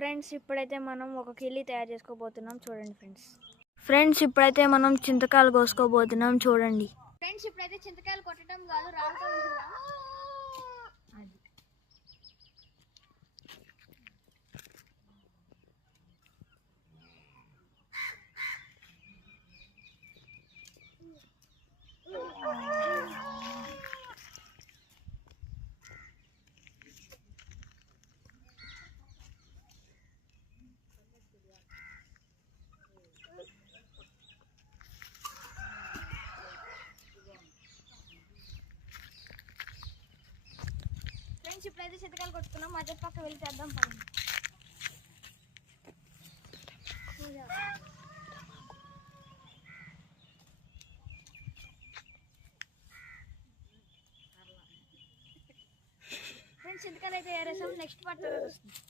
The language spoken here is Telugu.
ఫ్రెండ్స్ ఇప్పుడైతే మనం ఒక కిల్లి తయారు చేసుకోబోతున్నాం చూడండి ఫ్రెండ్స్ ఇప్పుడైతే మనం చింతకాయలు కోసుకోబోతున్నాం చూడండి ఫ్రెండ్స్ ఇప్పుడైతే చింతకాయలు కొట్టడం కాదు రాళ్ళతో ఫ్రెండ్స్ ఇప్పుడైతే చింతకాయలు కొట్టుకున్నాం అదే పక్క వెళ్ళి చేద్దాం పదండి ఫ్రెండ్స్ చింతకాయలు అయితే ఏరేసాం నెక్స్ట్ పార్ట్ వస్తుంది